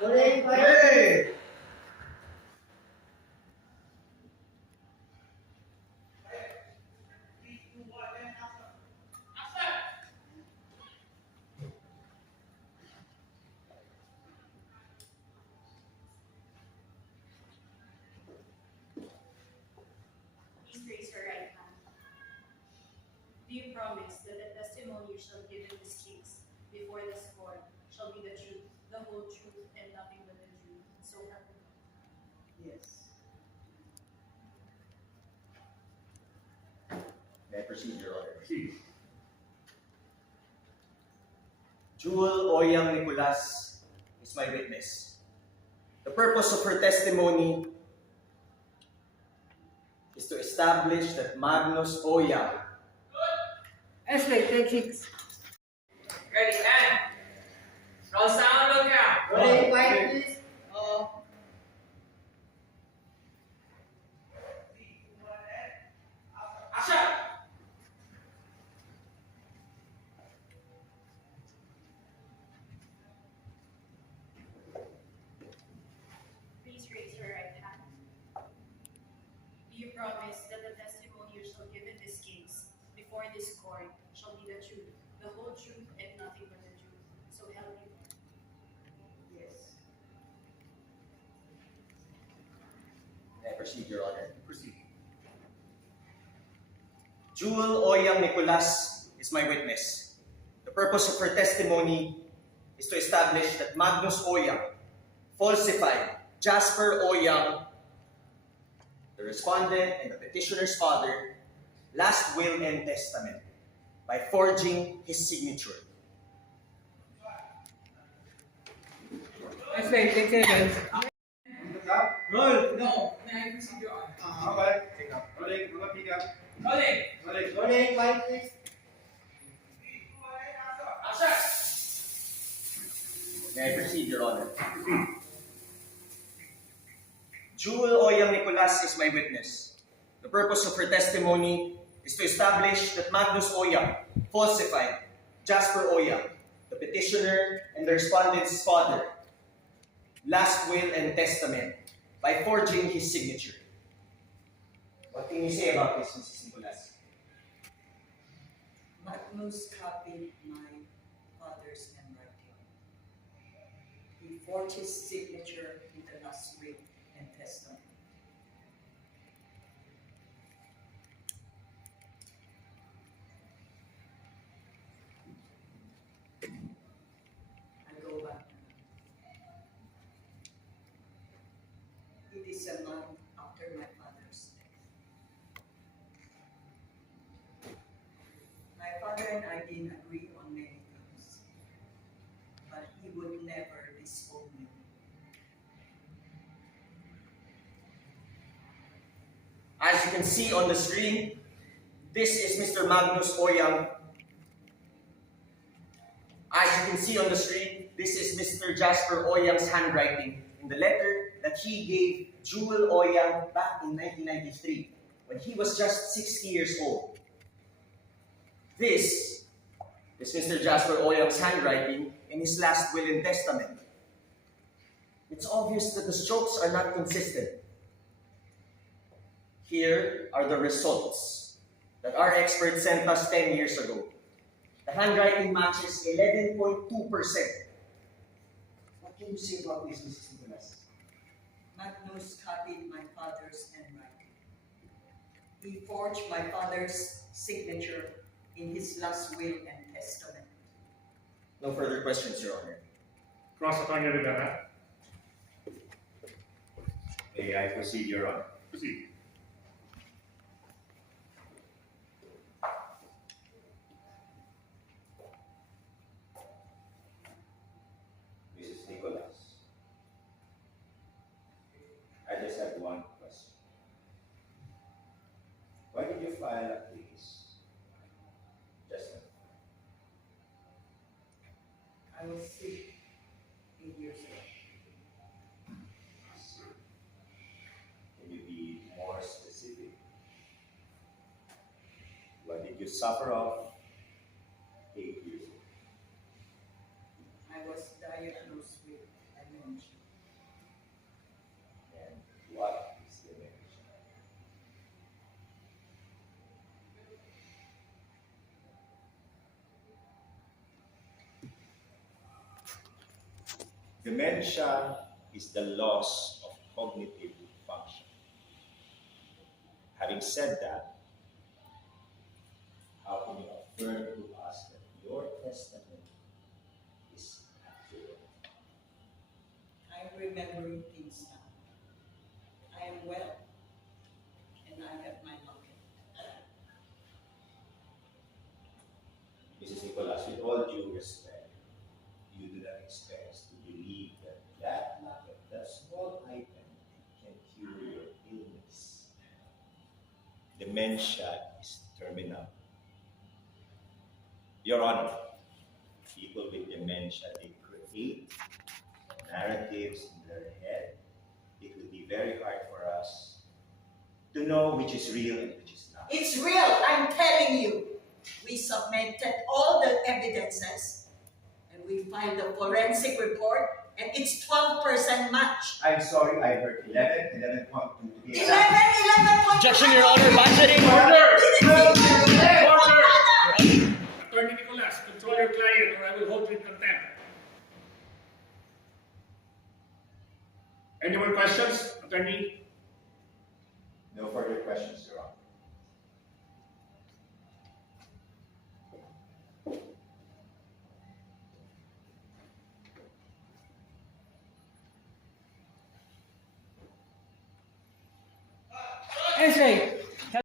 Hey! Please raise your right hand. Do you promise that the testimony you shall give in this case before this court shall be the truth, the whole truth, and nothing but the truth? So help me God. Yes. May I proceed, Your Honor? Proceed. Jewel Oyang Nicolas is my witness. The purpose of her testimony is to establish that Magnus Oyang Take 6. Ready, and roll sound, look out. Rolling, quiet, please. Action! Please raise your right hand. Do you promise that the testimony you shall give in this case before this court shall be the truth, the whole truth, and nothing but the truth? So help me God. Yes. May I proceed, Your Honor? Proceed. Jewel Oyang Nicolas is my witness. The purpose of her testimony is to establish that Magnus Oyang falsified Jasper Oyang, the respondent and the petitioner's father, last will and testament by forging his signature. Take 7. Roll! No, may I proceed, Your Honor? Okay. Take up. Rolling. Mga pick up. Rolling. Rolling. Rolling, quiet, please. Action! May I proceed, Your Honor? Jewel Oyang Nicolas is my witness. The purpose of her testimony is to establish that Magnus Oyang falsified Jasper Oyang, the petitioner and the respondent's father, last will and testament by forging his signature. What can you say about this, Mrs. Nicolas? Magnus copied my father's handwriting. He forged his signature in the last will and testament. I go back. It is a month after my father's death. My father and I didn't agree on many things, but he would never disown me. As you can see on the screen, this is Mr. Magnus Oyang. As you can see on the screen, this is Mr. Jasper Oyang's handwriting in the letter that he gave Jewel Oyang back in 1993 when he was just 60 years old. This is Mr. Jasper Oyang's handwriting in his last will and testament. It's obvious that the strokes are not consistent. Here are the results that our expert sent us 10 years ago. The handwriting matches 11.2%. What can you say about this, Mrs. Nicolas? Magnus copied my father's handwriting. He forged my father's signature in his last will and testament. No further questions, Your Honor. Cross Attorney Rivera. May I proceed, Your Honor? Proceed. Mrs. Nicholas, I just have one question. Why did you file a case just now? I was sick 8 years ago. Can you be more specific? What did you suffer of 8 years ago? I was diagnosed with dementia. Dementia is the loss of cognitive function. Having said that, how can you affirm to us that your testament is accurate? I'm remembering things now. I am well, and I have my locket. Mrs. Nicolas, with all due respect, you do not expect us to believe that that locket, that small item, can cure your illness. Dementia is terminal. Your Honor, people with dementia, they create narratives in their head. It would be very hard for us to know which is real and which is not. It's real, I'm telling you. We submitted all the evidences, and we filed a forensic report, and it's 12% match. I'm sorry, I heard 11.2 to be 11, 11. Objection, Your Honor. Budgeting. Attorney Nicolas, control your client or I will hold you in contempt. Any more questions, Attorney? No further questions, Your Honor. Esay,